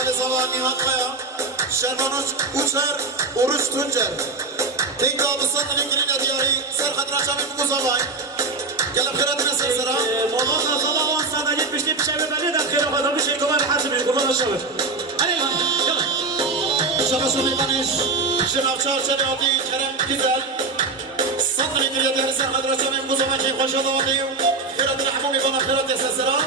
Havale Zavani Hakkaya, Şerman Uçer, Oruç Tuncer. Denk alısan alekirin adiyari, Serhat Raşavi Muzavay. Gelip kıratına sersera. Molana Zalavan sana yetmiş yetmiş evi belli de kırak adamı şey kumar hatimi, kumar aşağı. Hadi lan, yalak. Şabası Mekanis, Şınav Çarçeli Adi, Kerem Güzel. Sadri Kiriyatı Serhat Raşavi Muzavay, Hoş Adavadi. Kıratına hamumi bana kırat ya sersera.